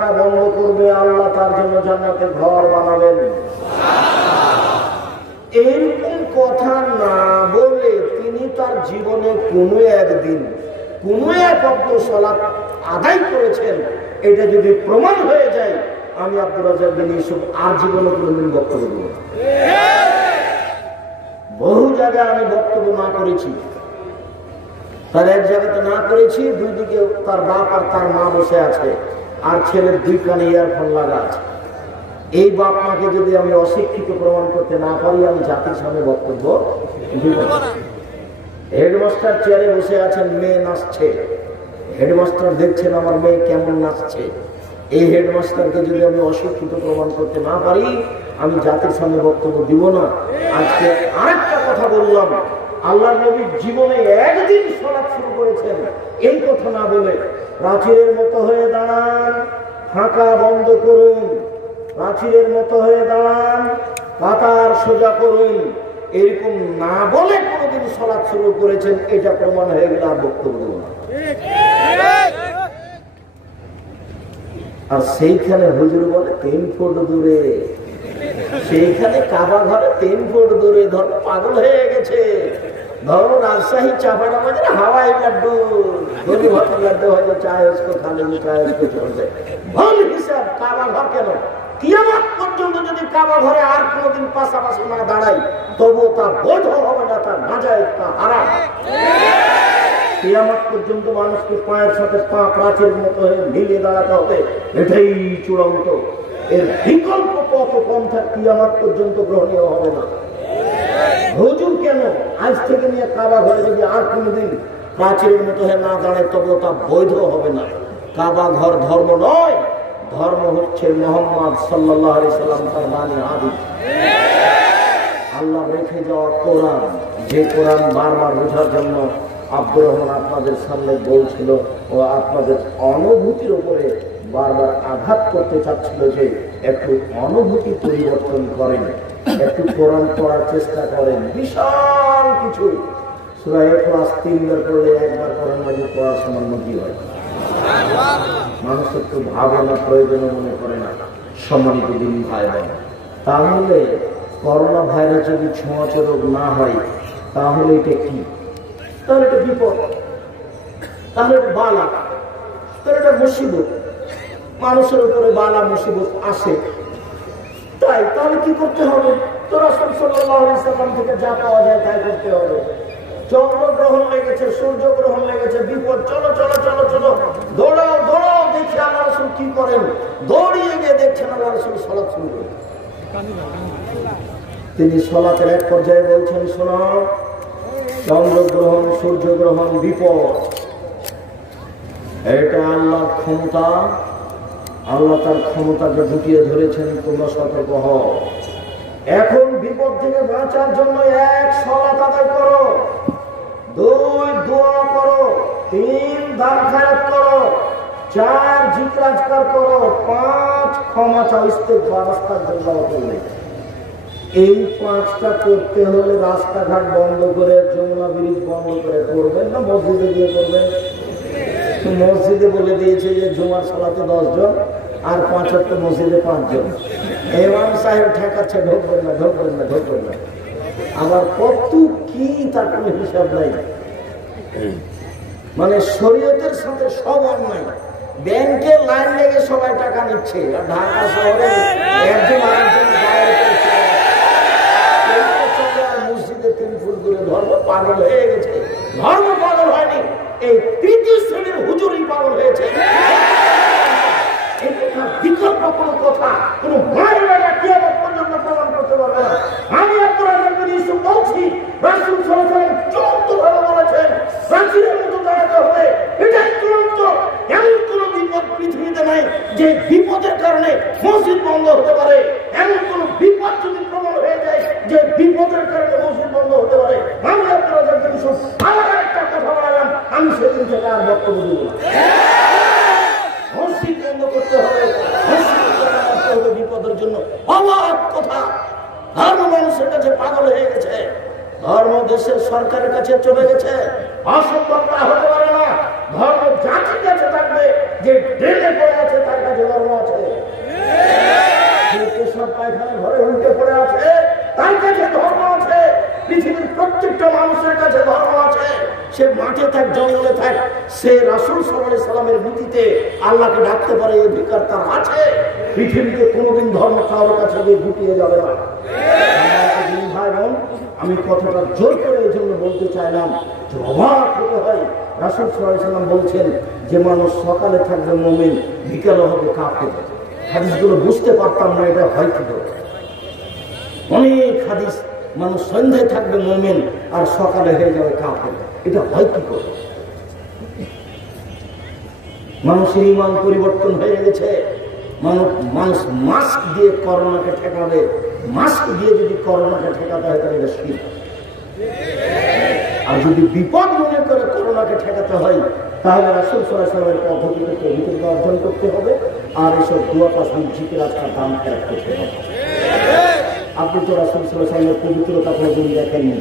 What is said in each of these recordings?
থাকা বন্ধ করবে, আল্লাহ তার জন্য জান্নাতে ঘর বানাবেন। এইরকম কথা না বলে তিনি তার জীবনে কোনো একদিন কোনো এক ওয়াক্ত সালাত আদায় করেছেন, এটা যদি প্রমাণ হয়ে যায়, আমি আব্দুর রাজ্জাক বিন ইউসুফ আর জীবনে কোনোদিন বক্তব্য দেব না। বহু জায়গায় আমি বক্তব্য না করেছি, তার এক জায়গাতে না করেছি, দুই দিকে তার বাপ আর তার মা বসে আছে, আর ছেলের দুই কানে ইয়ারফোন লাগা আছে। এই বাপ মাকে যদি আমি অশিক্ষিত প্রমাণ করতে না পারি, আমি জাতির সামনে বক্তব্য দিব না। হেডমাস্টার চেয়ারে বসে আছেন, মেয়ে নাচছে, হেডমাস্টার দেখছেন আমার মেয়ে কেমন নাচছে। এই হেডমাস্টারকে যদি আমি অশিক্ষিত প্রমাণ করতে না পারি, আমি জাতির সামনে বক্তব্য দিব না। আজকে আরেকটা কথা বললাম, আল্লাহ নবী জীবনে একদিন সালাত শুরু করেছেন, এই কথা না বলে প্রাচীরের মতো হয়ে দাঁড়ান, ফাঁকা বন্ধ করুন, প্রাচীরের মতো হয়ে দাঁড়ান, কাতার সোজা করুন, এরকম না বলে কোনদিন সালাত শুরু করেছেন, এটা প্রমাণ হয়ে গেলে আর বক্তব্য দেব না। আর সেইখানে হুজুর বলে 3 ফুট দূরে, সেইখানে কাবা ঘরে 3 ফুট দূরে, ধরো পাগল হয়ে গেছে। ধরো রাজশাহী চাপাডাবাজের হাওয়াই লাড্ডু, লাড্ডু হয়তো চায় उसको खाने में चाय उसको छोड़ दे, ভুল হিসাব। কাবা ঘর কেন? কিয়ামত পর্যন্ত যদি কাবা ঘরে আর কোনদিন পাশাপাশি না দাঁড়াই, তবু তা বৈধ হবে না, তা নাজায়েজ, তা হারাম। কিয়ামত পর্যন্ত মানুষকে পায়ের সাথে পা প্রাচীর মতো হয়ে মিলিয়ে দাঁড়াতে হবে, এটাই চূড়ান্ত। এর বিকল্প পথ পন্থা কিয়ামত পর্যন্ত গ্রহণীয় হবে না। হুজুর কেন আজ থেকে নিয়ে কাবা ঘরে যদি আর কোনদিন প্রাচীরের মতো হয়ে না দাঁড়ায়, তবু তা বৈধ হবে না। কাবা ঘর ধর্ম নয়, ধর্ম হচ্ছে মুহাম্মদ সাল্লাল্লাহু আলাইহি সাল্লাম তার বাণী হাদিস, আল্লাহ রেখে যাওয়া কোরআন। যে কোরআন বারবার বোঝার জন্য আব্দুর রহমান আপনাদের সামনে বলছিল ও আপনাদের অনুভূতির উপরে বারবার আঘাত করতে চাচ্ছিল যে একটু অনুভূতি পরিবর্তন করেন, একটু কোরআন পড়ার চেষ্টা করেন। বিশাল কিছু সূরা ইখলাস 3 বার পড়লে একবার কোরআন মাজিদ পড়ার সামান্য কি হয়? মানুষ একটু ভাবে না, প্রয়োজন মনে করে না। সম্মানিত দিন ভাই বোন, তাহলে করোনা ভাইরাস যদি ছোঁয়াচে রোগ না হয়, তাহলে এটা কি? তাহলে এটা বিপদ, তাহলে এটা বালা, তাহলে এটা মুসিবত। মানুষের উপরে বালা মুসিবত আসে, তাই তাহলে কি করতে হবে? তো রাসূল সাল্লাল্লাহু আলাইহি সাল্লাম থেকে যা পাওয়া যায় তাই করতে হবে। চন্দ্রগ্রহণ লেগেছে, সূর্যগ্রহণ লেগেছে, বিপদ, চলো চলো চলো চলো, দৌড়াও দৌড়াও, দেখি আল্লাহ রাসূল কি করেন। দৌড়িয়ে গিয়ে দেখছেন আল্লাহ রাসূল সালাত শুরু করেন। তিনি সালাতের এক পর্যায়ে বলছেন, শোনো, চন্দ্রগ্রহণ, সূর্যগ্রহণ বিপদ, এটা আল্লাহর ক্ষমতা, আল্লাহ তার ক্ষমতাকে ঢুকিয়ে ধরেছেন, তোমরা সতর্ক হও। এখন বিপদ থেকে বাঁচার জন্য 1 সালাত আদায় করো, 2 দোয়া করো, 3 দান খায়রাত করো, 4 জিকির আজকার করো, 5 ক্ষমা চাও, ইস্তেগফার, আস্তাগফিরুল্লাহ করলে। এই 5টা করতে হলে রাস্তাঘাট বন্ধ করে, যমুনা ব্রিজ বন্ধ করে করবেন না মসজিদে গিয়ে করবেন? মসজিদে বলে দিয়েছে যে জুমার সালাতে 10 জন আর 5 ওয়াক্ত মসজিদে 5 জন। ইমাম সাহেব ঠেকাচ্ছে, ঢোকবেন না ঢোকবেন না ঢোকবেন না। আবার কত কি তার কোনো হিসাব নাই। মানে শরীয়তের সাথে সব অন্যায়। ব্যাংকে লাইন লেগে সবাই টাকা নিচ্ছে, আর ঢাকা শহরে একজন আরেকজন মসজিদে 3 ফুট দূরে। ধর্ম পাগল হয়ে গেছে। ধর্ম পাগল হয়নি, এই 3য় শ্রেণীর হুজুরই পাগল হয়েছে। বিকল্প কোনো কথা কোনো মায়েরা কিয়ামত পর্যন্ত প্রমাণ করতে পারবে না। আমি আব্দুর রাজ্জাক বিন ইউসুফ বলছি, রাসূল সাল্লাল্লাহু আলাইহি ওয়াসাল্লাম চূড়ান্তভাবে বলেছেন, প্রাচীরের মতো দাঁড়াতে হবে, এটাই চূড়ান্ত। এমন কোনো বিপদ পৃথিবীতে নাই যে বিপদের কারণে মসজিদ বন্ধ হতে পারে। এমন কোনো বিপদ যদি প্রমাণ হয়ে যায় যে বিপদের কারণে মসজিদ বন্ধ হতে পারে, আমি আব্দুর রাজ্জাক বিন ইউসুফ আবার একটা কথা বললাম, আমি সেদিন থেকে আর বক্তব্য দেব না। মসজিদ বন্ধ করতে হবে, বিপদের জন্য অবাক কথা। ধর্ম মানুষের কাছে পাগল হয়ে গেছে, ধর্ম দেশের সরকারের কাছে চলে গেছে। অসম্ভবটা হতে পারে না। ধর্ম জাতির কাছে থাকবে, যে ড্রেনে পড়ে আছে তার কাছে ধর্ম মাটিতে থাক, জঙ্গলে থাক, সে রাসূল সাল্লাল্লাহু আলাইহি সাল্লামের নীতিতে আল্লাহকে ডাকতে পারে, এই অধিকার তার আছে। পৃথিবীতে কোনোদিন ধর্ম কারোর কাছে গিয়ে গুটিয়ে যাবে না। ভাই বোন, আমি কথাটা জোর করে এই জন্য বলতে চাইলাম যে অবাক হতে হয়। রাসূল সাল্লাল্লাহু আলাইহি সাল্লাম বলছেন যে মানুষ সকালে থাকবে মুমিন, বিকালে হবে কাফের। হাদিসগুলো বুঝতে পারতাম না এটা হয় কি করে। অনেক হাদিস, মানুষ সন্ধ্যায় থাকবে মুমিন আর সকালে হয়ে যাবে কাফের, এটা হয় কি করে? মানুষের ঈমান পরিবর্তন হয়ে গেছে। মানুষ মাস্ক দিয়ে করোনাকে ঠেকাবে, মাস্ক দিয়ে যদি করোনাকে ঠেকাতে হয় তাহলে এটা শিরক। আর যদি বিপদ মনে করে করোনাকে ঠেকাতে হয় তাহলে রাসূল সাল্লাল্লাহু আলাইহি ওয়াসাল্লামের পদ্ধতিতে পবিত্রতা অর্জন করতে হবে, আর এসব দোয়া তাসবিহ জিকির আজকাল দাম ত্যাগ করতে হবে। আপনি তো রাসূল সাল্লাল্লাহু আলাইহি ওয়াসাল্লামের পবিত্রতা কোনোদিন দেখেননি।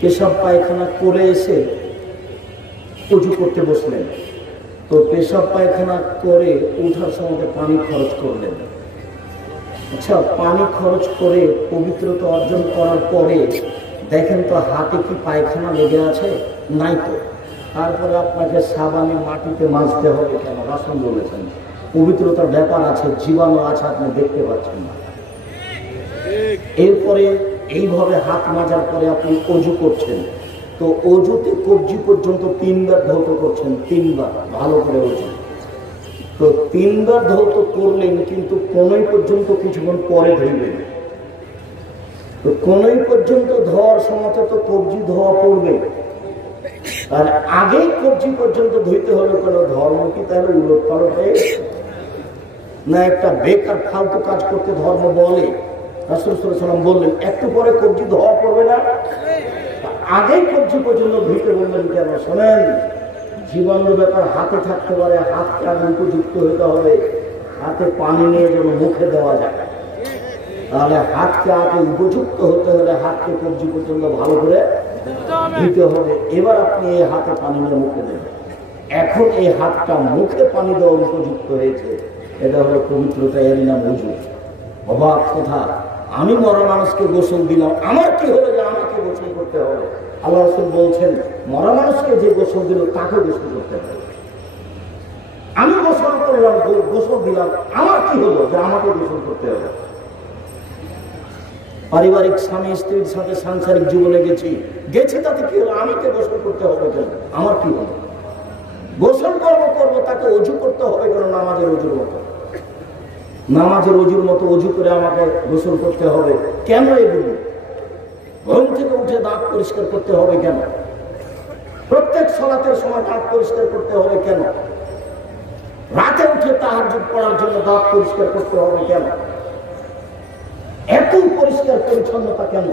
পেশাব পায়খানা করে এসে উজু করতে বসলেন, তো পেশাব পায়খানা করে উঠার সময় পানি খরচ করলেন। আচ্ছা, পানি খরচ করে পবিত্রতা অর্জন করার পরে দেখেন তো হাতে কি পায়খানা লেগে আছে? নাই তো। তারপরে আপনাকে সাবানে মাটিতে মাজতে হবে কেন? রাসূল বলেছেন পবিত্রতার ব্যাপার আছে, জীবাণু আছে, আপনি দেখতে পাচ্ছেন না। এরপরে এইভাবে হাত মাজার পরে আপনি অজু করছেন, তো অজুতে কবজি পর্যন্ত 3 বার ধৌত করছেন, 3 বার ভালো করে অজু। তো 3 বার ধৌত করলেন, কিন্তু কোনই পর্যন্ত কিছুক্ষণ পরে ধুইবেন। তো কোনই পর্যন্ত ধোয়ার সময় তো কবজি ধোয়া পড়বে, আর আগেই কবজি পর্যন্ত ধুইতে হলে কোনো ধর্ম কি তাহলে উলট পালট হয়ে না? একটা বেকার ফালতু কাজ করতে ধর্ম বলে? রাসূল সাল্লাল্লাহু আলাইহি ওয়াসাল্লাম বললেন একটু পরে কবজি ধোয়া পড়বে না, আগেই কবজি পর্যন্ত ধুইতে বললেন কেন? শোনেন, জীবাণুর ব্যাপার হাতে থাকতে পারে, হাতটা আগে উপযুক্ত হতে হবে, হাতে পানি নিয়ে যেন মুখে দেওয়া যায়। তাহলে হাতকে আগে উপযুক্ত হতে হলে হাতকে কবজি পর্যন্ত ভালো করে ধুইতে হবে। এবার আপনি এই হাতে পানি নিয়ে মুখে দেবেন। এখন এই হাতটা মুখে পানি দেওয়ার উপযুক্ত হয়েছে, এটা হলো পবিত্রতা, এর নাম ওযু। অবাক কথা, আমি মরা মানুষকে গোসল দিলাম, আমার কি হলো যে আমাকে গোসল করতে হবে? আল্লাহ রাসূল বলছেন মরা মানুষকে যে গোসল দিল তাকে গোসল করতে হবে। আমি গোসল করলাম, গোসল দিলাম, আমার কি হলো যে আমাকে গোসল করতে হবে? পারিবারিক স্বামী স্ত্রীর সাথে সাংসারিক জীবনে গেছি তাতে কি হলো? আমাকে গোসল করতে হবে কেন? আমার কি হলো? গোসল করবো তাকে অজু করতে হবে কেন? নামাজের অজুর মতো, নামাজের অজুর মতো অজু করে আমাকে গোসল করতে হবে কেন? এগুলো ঘুম থেকে উঠে দাঁত পরিষ্কার করতে হবে কেন? প্রত্যেক সালাতের সময় দাঁত পরিষ্কার করতে হবে কেন? রাতে উঠে তাহাজ্জুদ পড়ার জন্য দাঁত পরিষ্কার করতে হবে কেন? এত পরিষ্কার পরিচ্ছন্নতা কেন?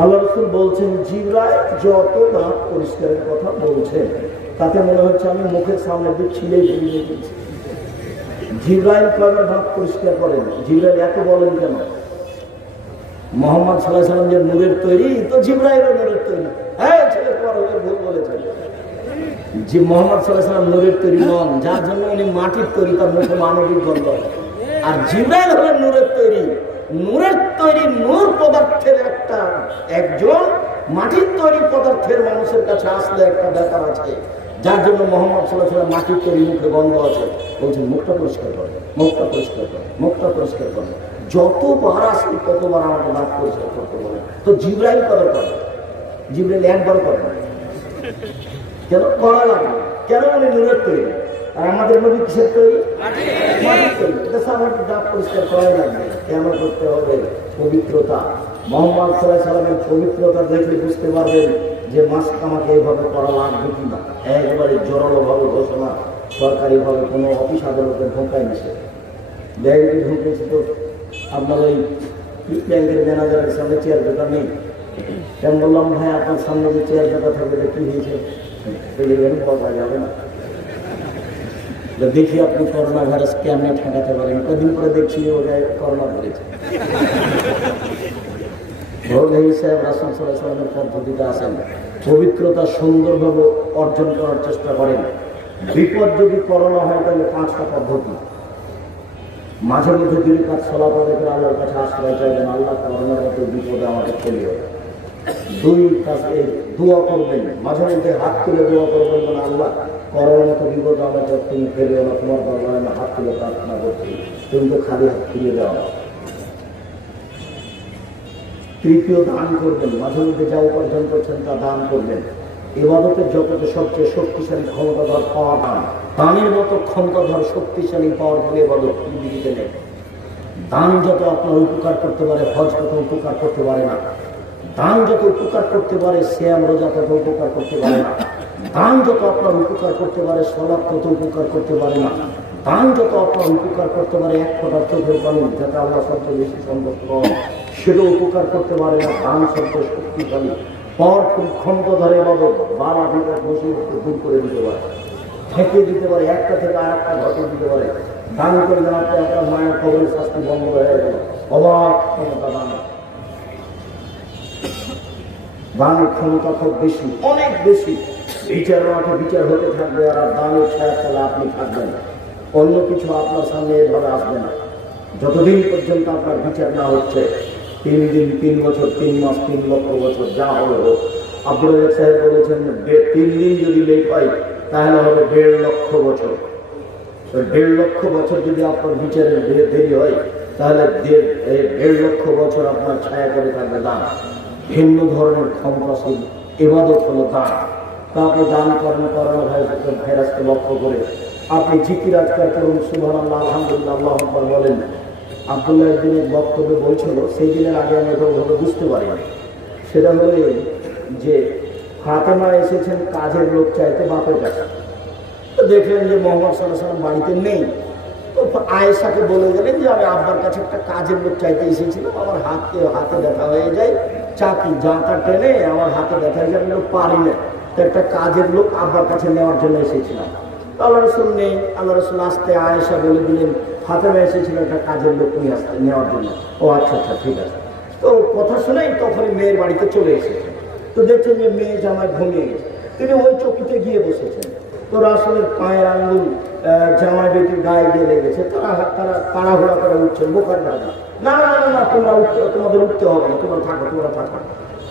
আল্লাহ রাসূল বলছেন জিবরাইল যত দাঁত পরিষ্কারের কথা বলছেন তাতে মনে হচ্ছে আমি মুখের সামনে দিয়ে ছিলেই বেরিয়ে গেছি। জিবরাইল কয়বার দাঁত পরিষ্কার করেন? জিবরাইল এত বলেন কেন? মুহাম্মদ সাল্লাল্লাহু আলাইহি ওয়াসাল্লাম যে নূরের তৈরি, তো জিবরাইলও নূরের তৈরি। হ্যাঁ, ছেলে তোমার ভুল বলেছে, যে মুহাম্মদ সাল্লাল্লাহু আলাইহি ওয়াসাল্লাম নূরের তৈরি নন, যার জন্য উনি মাটির তৈরি, তার মুখে মানবিক গন্ধ। আর জিবরাইল হলেন নূরের তৈরি। নূরের তৈরি, নূর পদার্থের একজন মাটির তৈরি পদার্থের মানুষের কাছে আসলে একটা ব্যাপার আছে, যার জন্য মুহাম্মদ সাল্লাল্লাহু আলাইহি ওয়াসাল্লাম মাটির তৈরি, মুখে গন্ধ আছে। বলছেন মুখটা পরিষ্কার করে, মুখটা পরিষ্কার করে, মুখটা পরিষ্কার করে। যতবার আসেন ততবার আমাকে দাঁত পরিষ্কার করতে বলে। তো জিবরাইল কবে করে? জিবরাইল একবার করে না। কেন করা লাগে? কেন? উনি নূরের তৈরি, আর আমাদের নবী কিসের তৈরি? মাটির তৈরি। এটা আমাকে দাঁত পরিষ্কার করা লাগবে। কেন করতে হবে? পবিত্রতা। মুহাম্মদ সাল্লাল্লাহু আলাইহি ওয়াসাল্লামের পবিত্রতা দেখলে বুঝতে পারবেন যে মাস্ক আমাকে এইভাবে করা লাগবে কিনা। একবারে জোরালো ভাবে ঘোষণা, সরকারিভাবে কোনো অফিস আদালতের ঢোকায় নিষেধ। ব্যাংকে ঢুকেছি তো আপনার ওই ব্যাংকের ম্যানেজারের সামনে চেয়ার পেটা নেই। কেন বললাম ভাই আপনার সামনে যে চেয়ার পেটা থাকবে কি হয়েছে? কথা যাবে না। দেখি আপনি করোনা ভাইরাস কেমনে ঠেকাতে পারেন। কদিন পরে দেখছি ওটাই করোনা ধরেছে। সাহেব রাসূল সাল্লাল্লাহু আলাইহি ওয়াসাল্লামের পদ্ধতিতে আসেন, পবিত্রতা সুন্দরভাবে অর্জন করার চেষ্টা করেন। বিপদ যদি করোনা হয় তাহলে 5টা পদ্ধতি। মাঝে মধ্যে 2 কাজ সালাত আদায় করে আল্লাহর কাছে আশ্রয় চাইবেন, আল্লাহ করোনার মতো বিপদে আমাকে ফেলিও। দুই কাজে দোয়া করবেন, মাঝে মধ্যে হাত তুলে দোয়া করবেন, মানে আল্লাহ করোনা তো বিপদ আমাকে তুমি ফেলে না, তোমার দরবারে আমি হাত তুলে প্রার্থনা করছি, তুমি তো খালি হাত তুলে দেওয়া। তৃতীয়, দান করবেন, মাঝে মধ্যে যা উপার্জন করছেন তা দান করবেন। ইবাদতের জগতে সবচেয়ে শক্তিশালী ক্ষমতাধর পাওয়া দান। দানের মতো ক্ষমতাধর শক্তিশালী পাওয়ার ফলে ইবাদত পৃথিবীতে নেই। দান যত আপনার উপকার করতে পারে, হজ তত উপকার করতে পারে না। দান যত উপকার করতে পারে, সিয়াম রোজা তত উপকার করতে পারে না। দান যত আপনার উপকার করতে পারে, সালাত তত উপকার করতে পারে না। দান যত আপনার উপকার করতে পারে, এক ফোঁটা চোখের পানি যাতে আল্লাহ সবচেয়ে বেশি সন্তুষ্ট হয়, সেটা উপকার করতে পারে না। দান সবচেয়ে শক্তিশালী পাওয়ারফুল ক্ষমতাধর ইবাদত, বালা বিপদ মুসিবত দূর করে দিতে পারে, ঠেকে দিতে পারে, একটা থেকে আর একটা ঘটে দিতে পারে। দান করে জানাতে আপনার মায়ের কবরের শাস্তি বন্ধ হয়ে গেল। অবাক ক্ষমতা দান, দানের ক্ষমতা খুব বেশি, অনেক বেশি। বিচার মাঠে বিচার হতে থাকবে, আর দানের ছায়া তলা আপনি থাকবেন, অন্য কিছু আপনার সামনে এভাবে আসবে না যতদিন পর্যন্ত আপনার বিচার না হচ্ছে। 3 দিন, 3 বছর, 3 মাস, 3 লক্ষ বছর, যা হবে হোক। আব্দুল রাজ্জাক সাহেব বলেছেন 3 দিন যদি লেট হয় তাহলে হবে 1.5 লক্ষ বছর। 1.5 লক্ষ বছর যদি আপনার বিচারের দেরি হয় তাহলে 1.5 লক্ষ বছর আপনার ছায়া করে থাকবে দান। ভিন্ন ধরনের ক্ষমতাশীল ইবাদত হলো দান। তা আপনি দান করেন, করোনা ভাইরাসকে লক্ষ্য করে আপনি জিকির আজকার করুন, সুবহানাল্লাহ, আলহামদুলিল্লাহ, আল্লাহু আকবার বলেন। আব্দুল্লাহ একদিনের বক্তব্যে বলছিল, সেই দিনের আগে আমি ওভাবে বুঝতে পারিনি। সেটা হলো যে ফাতেমা এসেছেন কাজের লোক চাইতে বাপের কাছে, তো দেখলেন যে মোহাম্মদ সাল্লাল্লাহু আলাইহি ওয়াসাল্লাম বাড়িতে নেই। তো আয়েশাকে বলে গেলেন যে আমি আব্বার কাছে একটা কাজের লোক চাইতে এসেছিলাম, আমার হাতে ব্যথা হয়ে যায়, চাকি জাঁতা টেনে আমার হাতে ব্যথা হয়ে যায়, আমি পারি না, তো একটা কাজের লোক আব্বার কাছে নেওয়ার জন্য এসেছিলাম। আল্লাহ রসুল নেই, আল্লাহ রসুল আসতে আয়েশা বলে দিলেন ফাতেমা এসেছিল একটা কাজের লোক নিয়ে আসতে নেওয়ার জন্য। ও আচ্ছা আচ্ছা ঠিক আছে। তো কথা শুনেই তখনই মেয়ের বাড়িতে চলে এসেছেন। তো দেখছেন যে মেয়ে জামাই ঘুমিয়ে গেছে, তিনি ওই চৌকিতে গিয়ে বসেছেন। তো রাসূলের পায়ের আঙ্গুল জামাই বেটির গায়ে গিয়ে লেগেছে। তারা তাড়াহুড়া করে উঠছেন, বোকার দাদা, না না না না, তোমাদের উঠতে হবে না, তোমরা থাকো।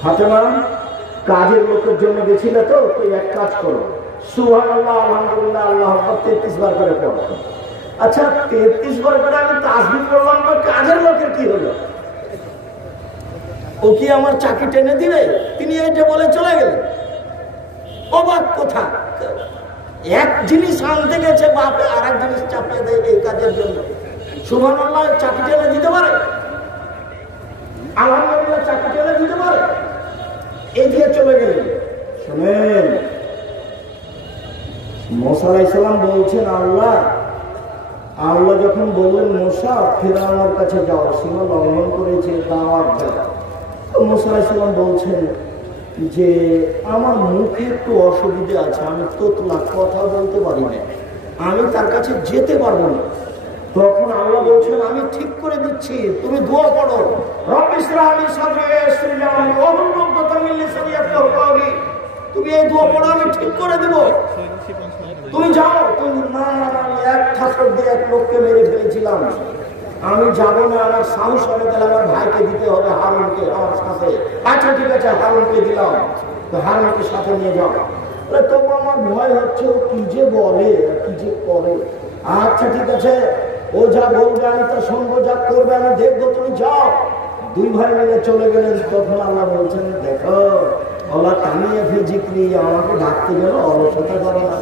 ফাতেমা, কাজের লোকের জন্য গেছিলে তো তুই এক কাজ করো, সুবহানাল্লাহ, আলহামদুলিল্লাহ, আল্লাহু আকবার 33 বার করে পড়ো। আচ্ছা 33 বার করে আমি তাসবিহ পড়লাম, তো কাজের লোকের কি হলো? ও কি আমার চাকরি টেনে দিবে? তিনি এটা বলে চলে গেলেন। অবাক কথা, এক জিনিস আনতে গেছে বাপে, আর এক জিনিস চাপিয়ে দেয় এই কাজের জন্য। সুবহানাল্লাহ চাকরি টেনে দিতে পারে, আলহামদুলিল্লাহ চাকরি টেনে দিতে পারে, এই দিয়ে চলে গেলেন। শোনেন, মুসা আলাইহিস সালাম বলছেন আল্লাহ যখন বললেন মুসা ফিরআউনের কাছে যাও, সীমা লঙ্ঘন করেছে, দাওয়াত দাও। তো মুসা আলাইহিস সালাম বলছেন যে আমার মুখে একটু অসুবিধা আছে, আমি তোতলা কথা বলতে পারি না, আমি তার কাছে যেতে পারবো না। তখন আল্লাহ বলছেন আমি ঠিক করে দিচ্ছি, তুমি দোয়া পড়ো, রব্বি ইশরাহ লি সাদরি ওয়া ইয়াসসির লি আমরি ওয়াহলুল উকদাতাম মিন লিসানি ইয়াফকাহু কাওলি। তুমি এই দোয়া পড়ো, আমি ঠিক করে দেব, তুমি যাও। তুমি না, এক ঠাকুর দিয়ে এক লোককে মেরে ফেলেছিলাম, আমি যাবো না, আমার সাহস হবে, তাহলে আমার ভাইকে দিতে হবে, হারুনকে আমার সাথে। আচ্ছা ঠিক আছে, হারুনকে দিলাম, তো হারুনকে সাথে নিয়ে যাও। তবু আমার ভয় হচ্ছে, ও কি যে বলে কি যে করে। আচ্ছা ঠিক আছে, ও যা বলবে আমি তা শুনবো, যা করবে আমি দেখবো, তুমি যাও। 2 ভাই মিলে চলে গেলেন। তখন আল্লাহ বলছেন দেখো, আল্লাহ তানিয়া ফি যিকরি, আমাকে ডাকতে গেল অলসতা করো না,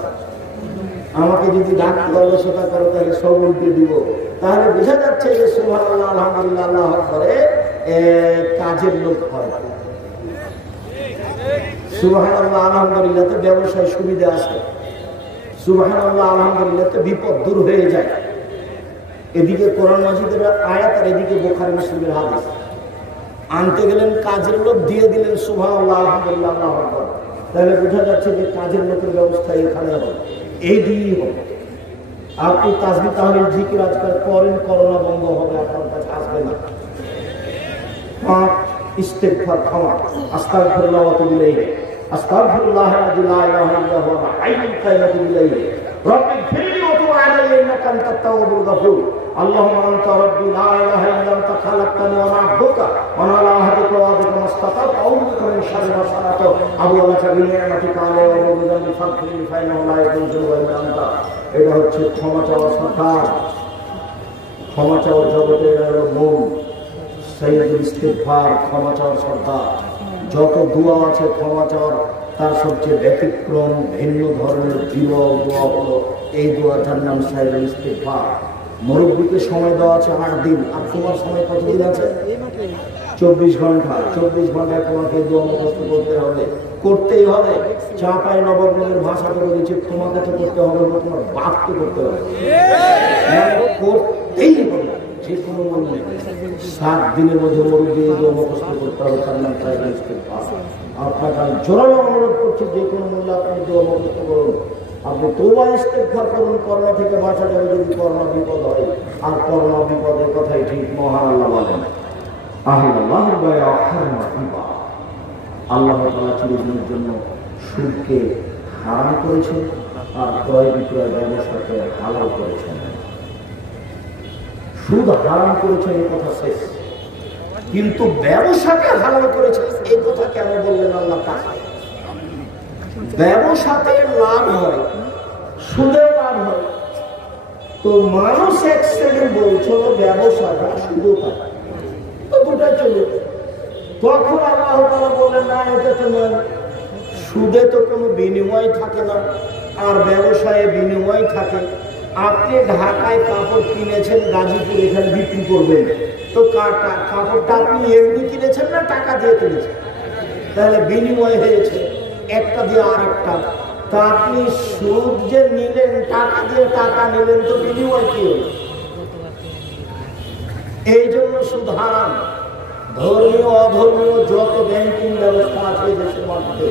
আমাকে যদি ডাকতে অলসতা করো তাহলে সব উল্টে দিব। তাহলে বোঝা যাচ্ছে যে সুবহানাল্লাহ, আলহামদুলিল্লাহ, আল্লাহু আকবার কাজের লোক হয়। সুবহানাল্লাহ, আলহামদুলিল্লাহ তে ব্যবসায় সুবিধা আছে, সুবহানাল্লাহ, আলহামদুলিল্লাহ তে বিপদ দূর হয়ে যায়। এদিকে কোরআন মাজিদের আয়াত আর এদিকে বুখারী মুসলিমের হাদিস। আনতে গেলেন কাজের লোক, দিয়ে দিলেন সুবহানাল্লাহ, আলহামদুলিল্লাহ, আল্লাহু আকবার। তাহলে বোঝা যাচ্ছে যে কাজের লোকের ব্যবস্থা এখানে হবে, এই দিয়েই হবে। আপনি তাসবিহ তাহলিল জিকির আজকাল করেন, করোনা বন্ধ হবে, আপনার কাছে আসবে না। 5 ইস্তেগফার, ক্ষমা, আস্তাগফিরুল্লাহ ওয়া আতুবু ইলাইহি, আস্তাগফিরুল্লাহ লা ইলাহা ইল্লা হুয়া হাইয়ুল কাইয়্যুম ইলাইহি রব্বি ফিরলি ওয়া তুব আলাইহি ইন্নাকা আনতাত তাওয়াবুল গফুর। আল্লাহুম্মা আনতা রাব্বি লা ইলাহা ইল্লা আনতা খালাকতানি ওয়া আনা আবদুকা ওয়া আনা আলা আহদিকা ওয়া ওয়া'দিকা মাসতাতা'তু আউযু বিকা মিন শাররি মা সানা'তু আবু আলাকা বিনি'মাতিকা আলাইয়া ওয়া বিযামবি ফাগফিরলি ফাইন্নাহু লা ইয়াগফিরু ইল্লা আনতা। এটা হচ্ছে ক্ষমা চাওয়ার সরকার। ক্ষমা চাওয়ার জগতে এটা হলো মূল সাইয়্যিদুল ইস্তিগফার, ক্ষমা চাওয়ার সরকার। যত দোয়া আছে ক্ষমা চাওয়ার, তার সবচেয়ে ব্যতিক্রম ভিন্ন ধরনের দোয়া হলো এই দোয়াটার নাম সাইয়্যিদুল ইস্তিগফার। মুরব্বীকে সময় দেওয়া আছে 8 দিন, আর তোমার সময় কতদিন আছে? 24 ঘন্টা। 24 ঘন্টায় তোমাকে দোয়া মুখস্থ করতে হবে, করতেই হবে। চাঁপাই নবাবগঞ্জের ভাষাতে বলেছে তোমাকে তো করতে হবে না, তোমার বাপকে করতে হবে, করতেই হবে যে কোনো মূল্যে। 7 দিনের মধ্যে মুরব্বী দোয়া মুখস্থ করতে হবে, তার নাম সাইয়্যিদুল ইস্তিগফার। আপনাকে আমি জোরালো অনুরোধ করছি যে কোনো মূল্যে আপনি দোয়া মুখস্থ করুন। আপনি তওবা ইস্তিগফার করুন, করোনা থেকে বাঁচা যাবে যদি করোনা বিপদ হয়। আর করোনা বিপদের কথাই ঠিক। মহান আল্লাহ বলেন আল্লাহ তাআলা চিরদিনের জন্য সুদকে হারাম করেছেন আর ক্রয় বিক্রয় ব্যবসাকে হালাল করেছেন। সুদ হারাম করেছেন এই কথা শেষ, কিন্তু ব্যবসাকে হালাল করেছেন এই কথা কেন বললেন আল্লাহ পাক? ব্যবসাতে লাভ হয়, সুদে লাভ হয়, তো মানুষ এক শ্রেণীর বলছিল ব্যবসাটা সুদও পায়, তো দুটাই চলে। তখন আল্লাহ তাআলা বলেন না, এটা তো নয়, সুদে তো কোনো বিনিময় থাকে না আর ব্যবসায়ে বিনিময় থাকে। আপনি ঢাকায় কাপড় কিনেছেন, গাজীপুর এখানে বিক্রি করবেন, তো কাপড়টা আপনি এমনি কিনেছেন না টাকা দিয়ে কিনেছেন? তাহলে বিনিময় হয়েছে, একটা দিয়ে আর একটা। তা আপনি সুদ যে নিলেন, টাকা দিয়ে টাকা নিলেন, তো বিনিময় কি হলো? এই জন্য সুদ হারাম। ধর্মীয় অধর্মীয় যত ব্যাংকিং ব্যবস্থা আছে দেশের মাটিতে,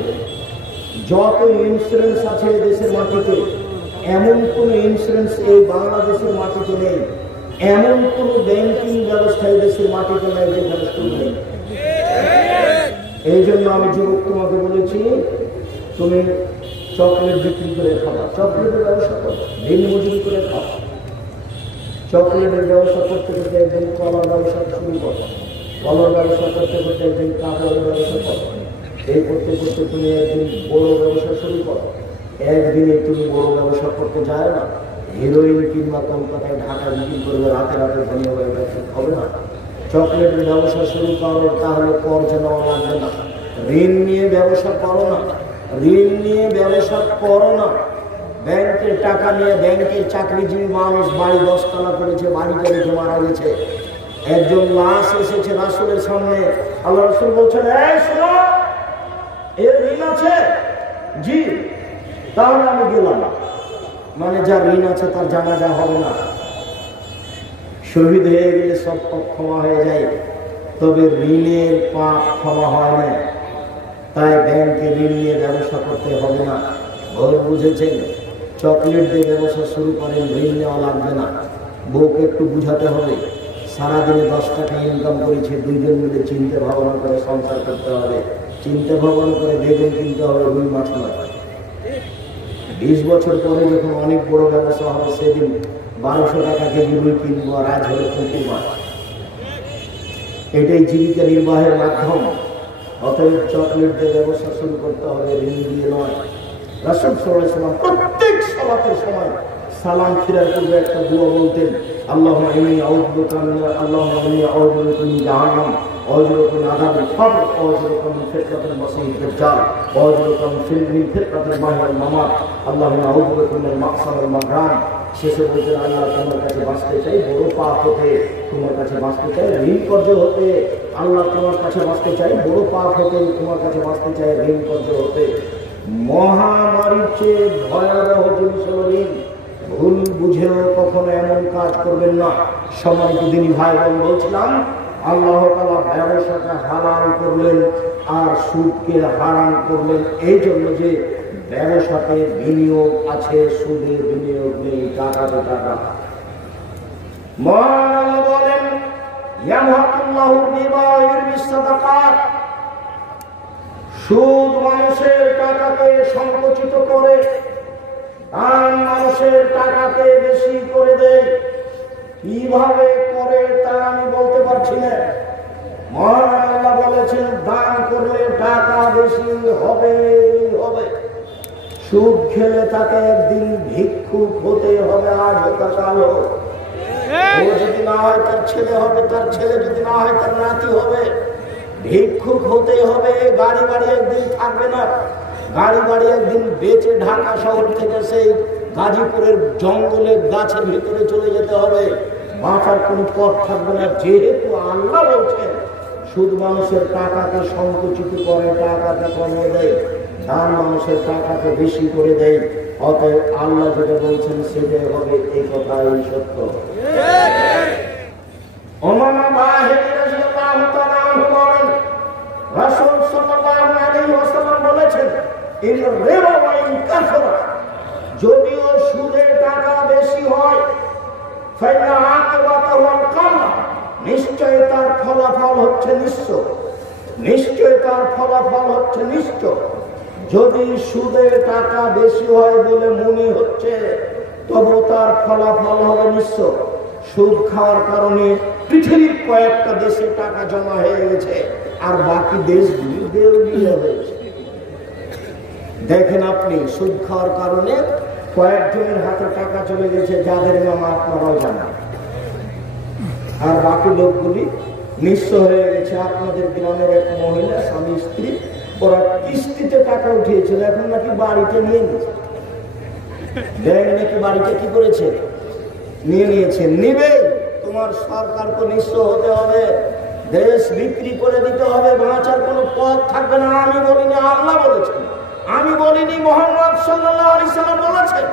যত ইন্স্যুরেন্স আছে দেশের মাটিতে, এমন কোন ইন্স্যুরেন্স এই বাংলাদেশের মাটিতে নেই, এমন কোন ব্যাংকিং ব্যবস্থা এই দেশের মাটিতে নেই যেখানে সুদ নেই। এই জন্য আমি যুবক তোমাকে বলেছি, তুমি চকলেট বিক্রি করে খাওয়া, চকলেটের ব্যবসা করো, দিন মজুরি করে খাও। চকলেটের ব্যবসা করতে করতে একদিন কলার ব্যবসা শুরু করো, কলার ব্যবসা করতে করতে একদিন কাপড়ের ব্যবসা করো, এই করতে করতে তুমি একদিন বড় ব্যবসা শুরু করো। একদিনে তুমি বড় ব্যবসা করতে যায় না, হিরোইন কিংবা কলকাতায় ঢাকা বিক্রি করবে, রাতে রাতে ধনী হয়ে গেছে, হবে না। চকলেটের ব্যবসা শুরু করো, তাহলে কর্জ নেওয়া লাগবে না। ঋণ নিয়ে ব্যবসা করো না, ঋণ নিয়ে ব্যবসা করো না। ব্যাংকের টাকা নিয়ে, ব্যাংকের চাকরিজীবী মানুষ বাড়ি 10 তলা করেছে, বাড়িতে রেখে মারা গেছে। একজন লাশ এসেছে রাসূলের সামনে, আল্লাহ রাসূল বলছেন, এই শোনো, এর ঋণ আছে? জি। তাহলে আমি গেলাম। মানে যার ঋণ আছে তার জানাজা হবে না, শহীদ হয়ে গেলে সব পাপ ক্ষমা হয়ে যায়, তবে ঋণের পাপ ক্ষমা হয় না। তাই ব্যাংকে ঋণ নিয়ে ব্যবসা করতে হবে না। ভুল বুঝেছেন। চকলেট দিয়ে ব্যবসা শুরু করেন, ঋণ নেওয়া লাগবে না। বউকে একটু বুঝাতে হবে, সারাদিনে 10 টাকা ইনকাম করেছে, দুইজন মিলে চিন্তা ভাবনা করে সংসার করতে হবে। চিন্তা ভাবনা করে বেগুন কিনতে হবে, রুই মাছ নয়। 20 বছর পরে যখন অনেক বড় ব্যবসা হবে, সেদিন 1200 টাকা কেজি রুই কিনবো, আর আজ হলো পুঁটি মাছ। এটাই জীবিকা নির্বাহের মাধ্যম। অতএব চকলেট দিয়ে ব্যবসা শুরু করতে হবে, ঋণ দিয়ে নয়। রাসূল সাল্লাল্লাহু আলাইহি ওয়াসাল্লাম প্রত্যেক সালাতের সময় সালাম ফিরার পূর্বে একটা দোয়া বলতেন, আল্লাহুম্মা ইন্নী আউযু বিকা মিন জাহান্নাম ওয়া আউযু বিকা মিন আযাবিল কবর ওয়া আউযু বিকা মিন ফিতনাতিল মাসীহিদ দাজ্জাল ওয়া আউযু বিকা মিন ফিতনাতিল মাহইয়া ওয়াল মামাত আল্লাহুম্মা আউযু বিকা মিনাল মাকসার ওয়াল মাগরাম। শেষে বলতেন, আল্লাহ তোমার কাছে বাঁচতে চাই বড় পাপ হতে, তোমার কাছে বাঁচতে চাই ঋণ কর্জ হতে। আল্লাহ তোমার কাছে বাঁচতে চাই বড় পাপ হতে, তোমার কাছে বাঁচতে চাই ঋণ কর্জ হতে। মহামারীর চেয়ে ভয়াবহ জিনিস হল ঋণ। ভুল বুঝেও কখনো এমন কাজ করবেন না। সম্মানিত দিনী ভাই বোন, বলছিলাম আল্লাহ তাআলা ব্যবসাকে হালাল করলেন আর সুদকে হারাম করলেন, এই জন্য যে ব্যবসাতে বিনিয়োগ আছে, সুদে বিনিয়োগ নেই, টাকাতে টাকা। মহান আল্লাহ বলেন, ইয়ামহাকুল্লাহু রিবা ওয়া ইউরবিস সাদাকাত। সুদ মানুষের টাকাকে সংকুচিত করে, দান মানুষের টাকাকে বেশি করে দেয়। কিভাবে করে তা আমি বলতে পারছি না। মহান আল্লাহ বলেছেন দান করলে টাকা বেশি হবে হবে। সুদ খেলে তাকে একদিন ভিক্ষুক হতে হবে, আজ হোক কাল হোক। ও যদি না হয় তার ছেলে হবে, তার ছেলে যদি না হয় তার নাতি হবে। ভিক্ষুক হতে হবে। গাড়ি বাড়ি একদিন থাকবে না। গাড়ি বাড়ি একদিন বেচে ঢাকা শহর থেকে সেই গাজীপুরের জঙ্গলে গাছের ভিতরে চলে যেতে হবে। বাঁচার কোনো পথ থাকবে না। যেহেতু আল্লাহ বলছেন সুদ মানুষের টাকাকে সংকুচিত করে, টাকাকে কমিয়ে দেয়, দান মানুষের টাকাকে বেশি করে দেয়। অতএব আল্লাহ যেটা বলছেন সেটাই হবে, এই কথাই সত্য। রাসূল সাল্লাল্লাহু আলাইহি ওয়াসাল্লাম বলেছেন যদিও সুদের টাকা বেশি হয় নিশ্চয় তার ফলাফল হচ্ছে নিঃস্ব। নিশ্চয় তার ফলাফল হচ্ছে নিঃস্ব। যদি সুদের টাকা বেশি হয় বলে মনে হচ্ছে, তবু তার ফলাফল হবে নিঃস্ব। সুদ খাওয়ার কারণে পৃথিবীর কয়েকটা দেশে টাকা জমা হয়ে গেছে, আর বাকি দেশগুলি দেউলিয়া হয়েছে। দেখেন আপনি, সুদ খাওয়ার কারণে কয়েকজনের হাতে টাকা চলে গেছে, যাদের নাম আপনারাও জানেন, আর বাকি লোকগুলি নিঃস্ব হয়ে গেছে। আপনাদের গ্রামের এক মহিলা স্বামী স্ত্রী, ওরা কিস্তিতে টাকা উঠিয়েছিল, এখন নাকি বাড়িতে নিয়ে নিয়েছে। ব্যাংক নাকি বাড়িতে কি করেছে, নিয়ে নিয়েছে। নিবে, তোমার সরকারকে নিঃস্ব হতে হবে, দেশ বিক্রি করে দিতে হবে, বাঁচার কোনো পথ থাকবে না। আমি বলিনি, আল্লাহ বলেছেন। আমি বলিনি, মুহাম্মদ সাল্লাল্লাহু আলাইহি সাল্লাম বলেছেন।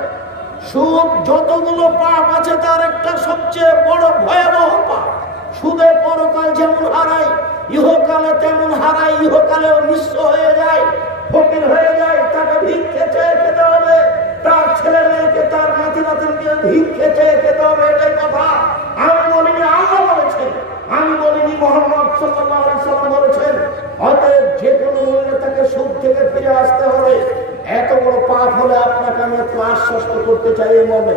সুদ যতগুলো পাপ আছে তার একটা সবচেয়ে বড় ভয়াবহ পাপ। সুদে পরকাল যেমন হারায়, ইহকালে তেমন হারায়। ইহকালেও নিঃস্ব হয়ে যায়, ফকির হয়ে যায়, তাকে ভিক্ষে চেয়ে খেতে হবে। তার ছেলে মেয়েকে, তার নাতি নাতিনকে ভিক্ষে চেয়ে খেতে হবে, এটাই কথা। আমি বলিনি, আল্লাহ বলেছেন। আমি বলিনি, মুহাম্মদ সাল্লাল্লাহু আলাইহি সাল্লাম বলেছেন। অতএব যে কোনো মূল্যে তাকে সুদ থেকে ফিরে আসতে হবে। এত বড় পাপ হলে আপনাকে আমি একটু আশ্বস্ত করতে চাই এই মর্মে,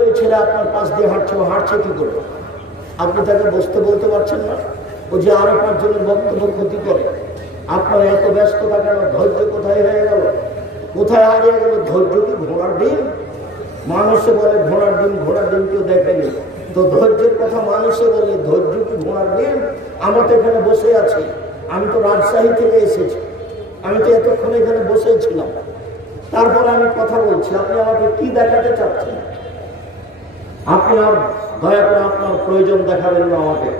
ওই ছেলে আপনার পাশ দিয়ে হাঁটছে, ও হাঁটছে কি করে? আপনি তাকে বসতে বলতে পারছেন না? ও যে আরো 5 জনের বক্তব্য ক্ষতি করে। আপনার এত ব্যস্ততা কেন? ধৈর্য কোথায় হয়ে গেল? কোথায় হারিয়ে গেল? ধৈর্য কি ঘোড়ার ডিম? মানুষে বলে ঘোড়ার ডিম, ঘোড়ার ডিম কেউ দেখেনি তো ধৈর্যের কথা মানুষে বলে, ধৈর্য কি ঘোড়ার ডিম? আমরা তো এখানে বসে আছি, আমি তো রাজশাহী থেকে এসেছি, আমি তো এতক্ষণ এখানে বসেছিলাম, তারপরে আমি কথা বলছি। আপনি আমাকে কি দেখাতে চাচ্ছেন? আপনি আর দয়া করে আপনার প্রয়োজন দেখাবেন না আমাকে,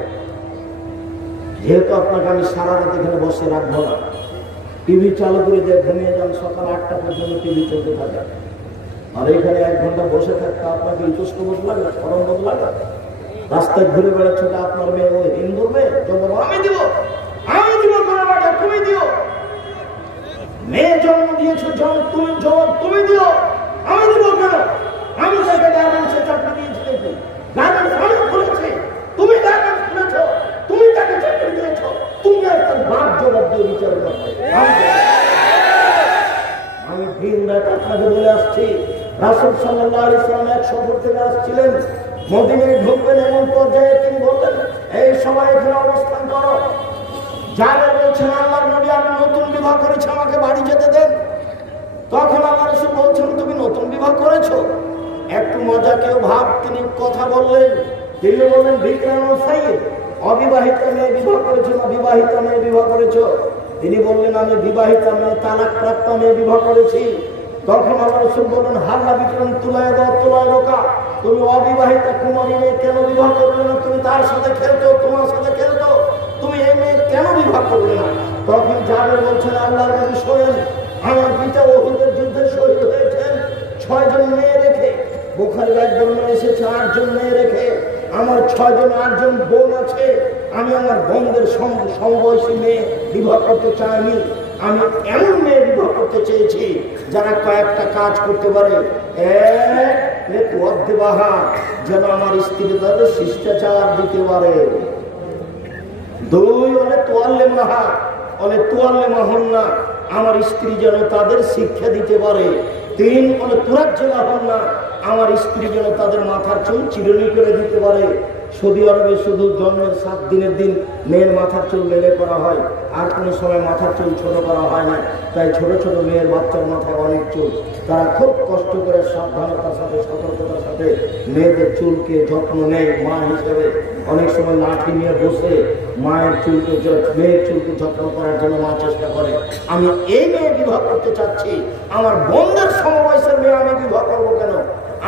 যেহেতু আপনাকে আমি সারা রাত এখানে বসে রাখবো না। টিভি চালু করে দিয়ে ঘুমিয়ে যান, সকাল 8টা পর্যন্ত টিভি চলতে থাকে। আর এখানে 1 ঘন্টা বসে থাকতে আপনাকে ইতস্ত বোধ লাগে, সরম বোধ লাগে। রাস্তায় ঘুরে বেড়াচ্ছে আপনার মেয়ে, ওই হিন্দুর মেয়ে, জবাব আমি দিব, আমি দিব, তুমি দিও। মেয়ে জন্ম দিয়েছো, তুমি জবাব তুমি দিও, আমি দিব কেন? আমি তাকে গার্মেন্টসে চাকরি দিয়েছি, দেখুন গার্মেন্টস আমি খুলেছি, তুমি গার্মেন্টস খুলেছো, তুমি তাকে চাকরি দিয়েছো, তুমি আর তার বাপ জবাব দিয়ে বিচার করবে। আমি দিন রাত আপনাকে বলে আসছি, রাসূল সাল্লাল্লাহু আলাইহি ওয়াসাল্লাম এক সফর থেকে আসছিলেন, মদিনায় ঢুকবেন এমন পর্যায়ে তিনি বললেন, এই সময় এখানে অবস্থান করো। যারা বলছেন আল্লাহর নবী আমি নতুন বিবাহ করেছি, আমাকে বাড়ি যেতে দেন। তখন আল্লাহ রাসূল বলছেন, তুমি নতুন বিবাহ করেছো? একটু মজাকেও ভাব তিনি কথা বললেন। তিনি বললেন, বিকরান ও সাইয়্যিদ, অবিবাহিত মেয়ে বিবাহ করেছো না বিবাহিত মেয়ে বিবাহ করেছো? তিনি বললেন, আমি বিবাহিত মেয়ে, তালাক প্রাপ্ত মেয়ে বিবাহ করেছি। তখন আল্লাহ রাসূল বললেন, হাল্লা বিকরান তুলায় দাও তুলায় রোকা, তুমি অবিবাহিত কুমারী মেয়ে কেন বিবাহ করলে না? তুমি তার সাথে খেলতো, তোমার সাথে খেলতো, তুমি এই মেয়ে কেন বিবাহ করলে না? তখন জাবের বলছেন, আল্লাহর নবী শোনেন, আমার পিতা উহুদের যুদ্ধে শহীদ হয়েছেন 6 জন মেয়ে রেখে। বুখারীর এক বর্ণনা এসেছে 8 জন মেয়ে রেখে। আমার 6 জন 8 জন বোন আছে। আমি আমার বোনদের সমবয়সী মেয়ে বিবাহ করতে চাইনি, আমি এমন মেয়ে বিবাহ করতে চেয়েছি যারা কয়েকটা কাজ করতে পারে। এক অর্ধবাহা, যেন আমার স্ত্রী তাদের শিষ্টাচার দিতে পারে। 2 অলে তোয়াল্লে মাহা, অলে তোয়াল্লে মাহন্না, আমার স্ত্রী যেন তাদের শিক্ষা দিতে পারে। 3 বলে তুরাজ্জেলা হন না, আমার স্ত্রী যেন তাদের মাথার চুল চিরুনি করে দিতে পারে। সৌদি আরবে শুধু জন্মের 7 দিনের দিন মেয়ের মাথার চুল বেলে করা হয়, আর কোনো সময় মাথার চুল ছোট করা হয় না। তাই ছোট ছোট মেয়ের বাচ্চার মাথায় অনেক চুল। তারা খুব কষ্ট করে সাবধানতার সাথে সতর্কতার সাথে মেয়েদের চুলকে যত্ন নেয় মা হিসেবে। অনেক সময় লাঠি নিয়ে বসে মেয়ের চুলকে যত্ন করার জন্য মা চেষ্টা করে। আমি এই মেয়ে বিবাহ করতে চাচ্ছি, আমার বোনদের সমবয়সের মেয়ে আমি বিবাহ করবো কেন?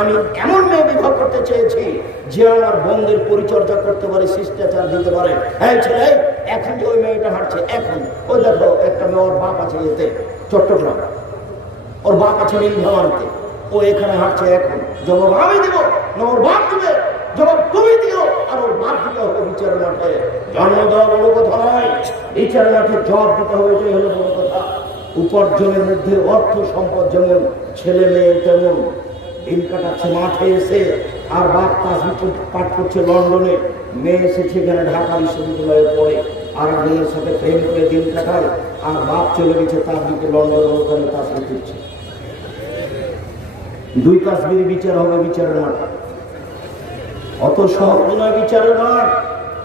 আমি এমন মেয়ে বিবাহ করতে চেয়েছি যে আমার বোনদের পরিচর্যা করতে পারে, শিষ্টাচার দিতে পারে। হ্যাঁ ছেলে, এখন যে ওই মেয়েটা হাঁটছে, এখন ওই দেখো একটা মেয়ে, ওর বাপ আছে এতে চট্টগ্রাম, ওর বাপ আছে নীলভামারিতে, ও এখানে হাঁটছে। এখন জবাব আমি দিব না ওর বাপ দিবে? জবাব তুমি দিও, আর ওর বাপ দিতে হবে বিচারের মাঠে। জন্ম দেওয়া বড় কথা নয়, বিচারের মাঠে জবাব দিতে হবে, এটাই হলো বড় কথা। উপার্জনের মধ্যে অর্থ সম্পদ যেমন, ছেলে মেয়ে তেমন। দিন কাটাচ্ছে মাঠে এসে, আর বাপ তাসবিহ পাঠ করছে লন্ডনে, মেয়ে এসেছে এখানে ঢাকা বিশ্ববিদ্যালয়ে পড়ে, আর একজনের সাথে প্রেম করে দিন কাটায়, আর বাপ চলে গেছে তাসবিহকে লন্ডনে, ওখানে তাসবিহ করছে। 2 তাসবিহর বিচার হবে বিচারের মাঠে। অত সহজ নয় বিচারের মাঠ।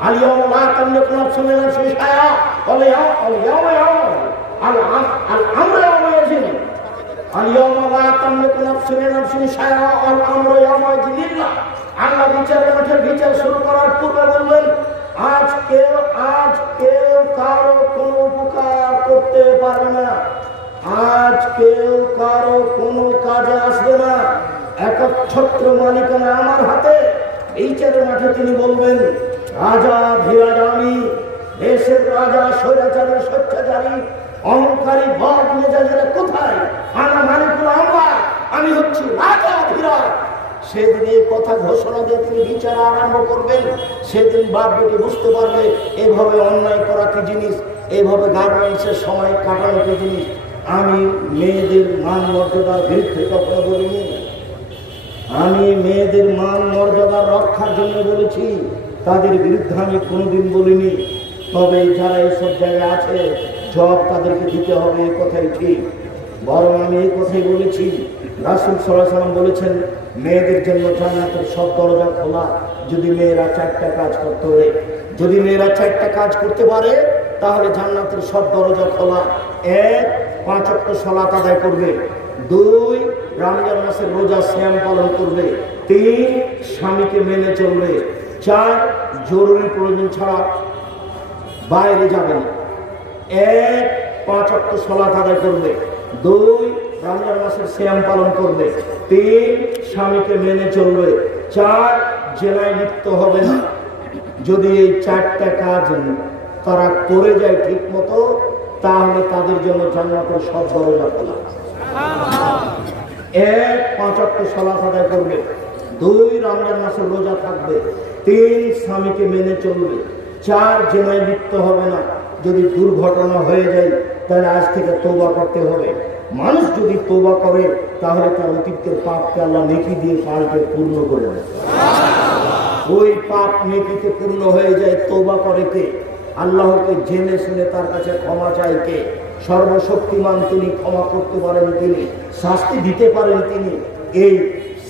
আলিয়াম লা তামলিকু নাফসুন মিন নাফসিন শাইআ ওয়া লা ইয়াউমা আল আমরু ইয়াউমা ইয়াজিন আলিয়াম লা তামলিকু নাফসুন মিন নাফসিন শাইআ ওয়াল আমরু ইয়াউমা লিল্লাহ। আল্লাহ বিচারের মাঠে বিচার শুরু করার পূর্বে বলবেন, আজ কেউ কারো কোনো উপকার করতে পারবে না, আজ কেউ কারো কোনো কাজে আসবে না, একচ্ছত্র মালিকানা আমার হাতে। এই বিচারের মাঠে তিনি বলবেন, রাজা ধীরাজ আমি, দেশের রাজা স্বৈরাচারী স্বেচ্ছাচারী অহংকারী বদ মেজাজেরা কোথায়? আনা মালিকুল আমর, আমি হচ্ছি রাজা ধীরাজ। সেদিন এই কথা ঘোষণা দিয়ে তিনি বিচার আরম্ভ করবেন। সেদিন বাপ বেটি বুঝতে পারবে এভাবে অন্যায় করা কি জিনিস, এইভাবে গার্মেন্টসের সময় কাটানো কি জিনিস। আমি মেয়েদের মান মর্যাদার বিরুদ্ধে কখনো বলিনি, আমি মেয়েদের মান মর্যাদা রক্ষার জন্য বলেছি, তাদের বিরুদ্ধে আমি কোনোদিন বলিনি। তবে যারা এইসব জায়গায় আছে জবাব তাদেরকে দিতে হবে, এই কথাই ঠিক। বরং আমি এই কথাই বলেছি, রাসূল সাল্লাল্লাহু আলাইহি ওয়াসাল্লাম বলেছেন, মেয়েদের জন্য জান্নাতের সব দরজা খোলা, যদি মেয়েরা 4টা কাজ করতে পারে। যদি মেয়েরা 4টা কাজ করতে পারে তাহলে জান্নাতের সব দরজা খোলা। 1, 5 ওয়াক্ত সালাত আদায় করবে। 2, রমজান মাসের রোজা সিয়াম পালন করবে। 3, স্বামীকে মেনে চলবে। 4, জরুরি প্রয়োজন ছাড়া বাইরে যাবে না। 1, 5 ওয়াক্ত সালাত আদায় করবে। 2, রমজান মাসের সিয়াম পালন করবে। 3, স্বামীকে মেনে চলবে। 4, জেনায় লিপ্ত হবে না। যদি এই 4টা কাজ তারা করে যায় ঠিক মতো, তাহলে তাদের জন্য জান্নাতের সব দরজা খোলা। 1, 5 ওয়াক্ত সালাত আদায় করবে। 2, রমজান মাসের রোজা থাকবে। 3, স্বামীকে মেনে চলবে। 4, জেনায় লিপ্ত হবে না। যদি দুর্ঘটনা হয়ে যায় তাহলে আজ থেকে তওবা করতে হবে। মানুষ যদি তওবা করে তাহলে তার অতীতের পাপকে আল্লাহ নেকি দিয়ে পাল্টে পূর্ণ করে দেয়। ওই পাপ নেকিতে পূর্ণ হয়ে যায় তওবা করে কে? আল্লাহকে জেনে শুনে তার কাছে ক্ষমা চায় কে? সর্বশক্তিমান তিনি, ক্ষমা করতে পারেন তিনি, শাস্তি দিতে পারেন তিনি। এই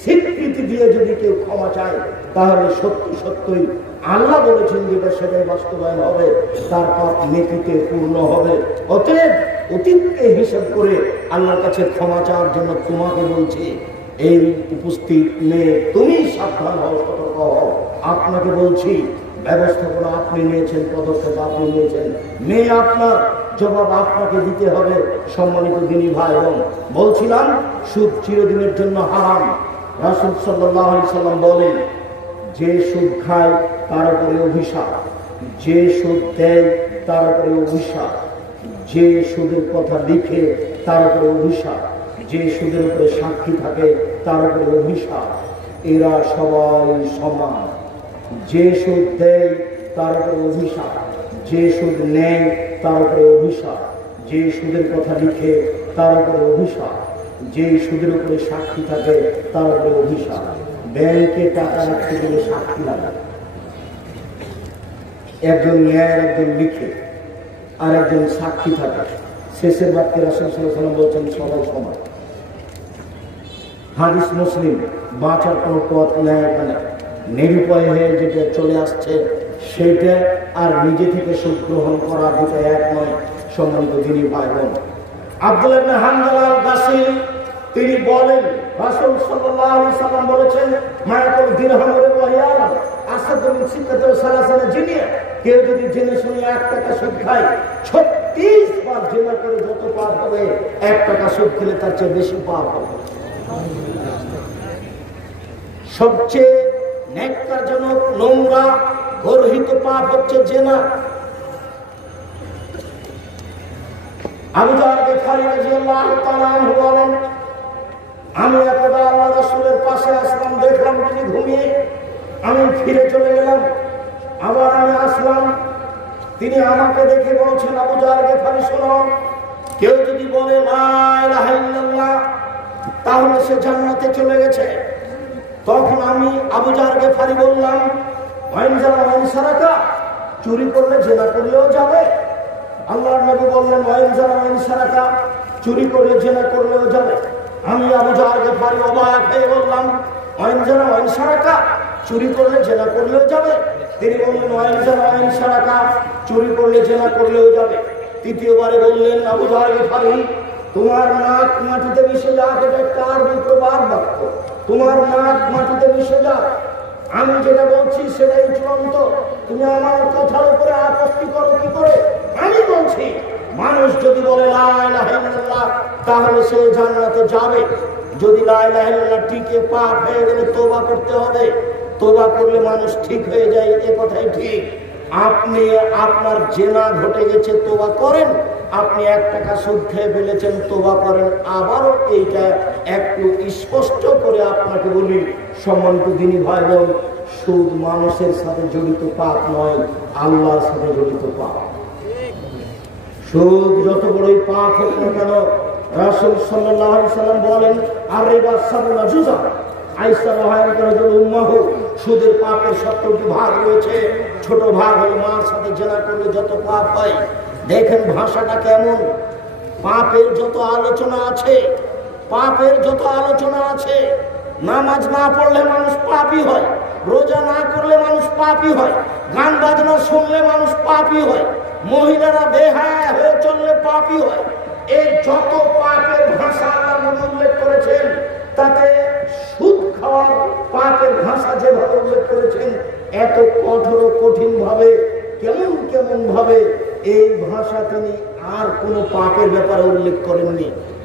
স্বীকৃতি দিয়ে যদি কেউ ক্ষমা চায় তাহলে সত্যি সত্যই আল্লাহ বলেছেন যেটা সেটাই বাস্তবায়ন হবে, তার পাপ নেকিতে পূর্ণ হবে। অতএব অতীতকে হিসাব করে আল্লাহর কাছে ক্ষমা চাওয়ার জন্য তোমাকে বলছি, এই উপস্থিত মেয়ে তুমি সাবধান হও, সতর্ক হও। আপনাকে বলছি, ব্যবস্থাপনা আপনি নিয়েছেন, পদক্ষেপ আপনি নিয়েছেন, মেয়ে আপনার, জবাব আপনাকে দিতে হবে। সম্মানিত দিনী ভাই বোন, বলছিলাম সুদ চিরদিনের জন্য হারাম। রাসূল সাল্লাল্লাহু আলাইহি সাল্লাম বলেন, যে সুদ খায় তার উপরে অভিশাপ, যে সুদ দেয় তার উপরে অভিশাপ, যে সুদের কথা লিখে তার উপরে অভিশাপ, যে সুদের উপরে সাক্ষী থাকে তার উপরে অভিশাপ। এরা সবাই সমান। যে সুদ দেয় তার উপরে অভিশাপ, যে সুদ নেয় তার উপরে অভিশাপ, যে সুদের কথা লিখে তার উপরে অভিশাপ, যে সুদের উপরে সাক্ষী থাকে তার উপরে অভিশাপ। ব্যাংকে টাকা রাখতে গেলে সাক্ষী লাগে, একজন নেয়, একজন লিখে, আর একজন সাক্ষী থাকে। শেষের বাক্যে রাসূল সাল্লাল্লাহু আলাইহি ওয়াসাল্লাম বলছেন সবাই সমান। হাদিস মুসলিম। বাঁচার কোনো পথ নেই এখানে, নিরুপায় হয়ে যেটা চলে আসছে সেটা আর নিজে থেকে সুদ গ্রহণ করা দুটো এক নয়। সম্মানিত দিনী ভাই বোন, আব্দুল্লাহ ইবনে হানজালা আল-গাসিল তিনি বলেন রাসূল সাল্লাল্লাহু আলাইহি ওয়াসাল্লাম বলেছেন মায়াকুল দিরহামের ওয়াহিয়াল আসাদু মিন সিত্তাতি সালাসানা জিনিয়া, কেউ যদি জেনে শুনে 1 টাকা সুদ খায় 36 বার জিনা করে যত পাপ হবে 1 টাকা সুদ খেলে তার চেয়ে বেশি পাপ হবে। সবচেয়ে নেককারজনক নোংরা গর্হিত পাপ হচ্ছে জিনা। আবু যার গিফারি রাদিয়াল্লাহু তাআলা আনহু বলেন আমি একদা আল্লাহ রাসূলের পাশে আসলাম, দেখলাম তিনি ঘুমিয়ে, আমি ফিরে চলে গেলাম, আবার আমি আসলাম, তিনি আমাকে দেখে বলছেন আবু যার গিফারি শোনো, কেউ যদি বলে লা ইলাহা ইল্লাল্লাহ তাহলে সে জান্নাতে চলে গেছে। তখন আমি আবু যার গিফারি বললাম ওয়াইন যারা ওয়াইন সারাকা, চুরি করলে জিনা করলেও যাবে। আল্লাহর নবী বললেন ওয়াইন যারা ওয়াইন সারাকা, চুরি করলে জিনা করলেও যাবে। আমি আবু যার গিফারি অবাক হয়ে বললাম ওয়াইন যারা ওয়াইন সারাকা, চুরি করলে জিনা করলেও যাবে। তিনি বললেন ওয়াইন যারা ওয়াইন সারাকা, চুরি করলে জিনা করলেও যাবে। তৃতীয়বারে বললেন আবু যার গিফারি তোমার নাক মাটিতে মিশে যাক, এটা একটা আরবি প্রবাদ বাক্য, তোমার নাক মাটিতে মিশে যাক, আমি যেটা বলছি সেটাই চূড়ান্ত, তুমি আমার কথার উপরে আপত্তি করো কি করে? আমি বলছি মানুষ যদি বলে লা ইলাহা ইল্লাল্লাহ তাহলে সে জান্নাতে যাবে। যদি লা ইলাহা ইল্লাল্লাহ টিকে পাপ হয়ে গেলে তওবা করতে হবে, তওবা করলে মানুষ ঠিক হয়ে যায়, এ কথাই ঠিক। আপনি আপনার জিনা ঘটে গেছে তওবা করেন, আপনি 1 টাকা সুদ খেয়ে ফেলেছেন তওবা করেন। আবারও এইটা একটু স্পষ্ট করে আপনাকে বলি সম্মানিত দিনী ভাই বোন, সুদ মানুষের সাথে জড়িত পাপ নয়, আল্লাহর সাথে জড়িত পাপ। সুদ যত বড়ই পাপ হোক না কেন, রাসূল সাল্লাল্লাহু আলাইহি ওয়াসাল্লাম বলেন আর রিবা সাবুনা জুজা আইসা রাহায়াতুল উম্মাহ, সুদের পাপের 70টি ভাগ রয়েছে। ছোট ভাগ হল মার সাথে জিনা করলে যত পাপ হয়। দেখেন ভাষাটা কেমন, পাপের যত আলোচনা আছে, পাপের যত আলোচনা আছে, নামাজ না পড়লে মানুষ পাপী হয়, রোজা না করলে মানুষ পাপী হয়, গান বাজনা শুনলে মানুষ পাপী হয়, মহিলারা বেহায়া হয়ে চললে পাপী হয়। এই যত পাপের ভাষা আল্লাহ উল্লেখ করেছেন, তাতে সুদ খাওয়ার পাপের ভাষা যেভাবে উল্লেখ করেছেন, এত কঠোর কঠিন ভাবে কেমন ভাবে এই ভাষা তিনি আর কোনো পাপের ব্যাপারে উল্লেখ করেননি।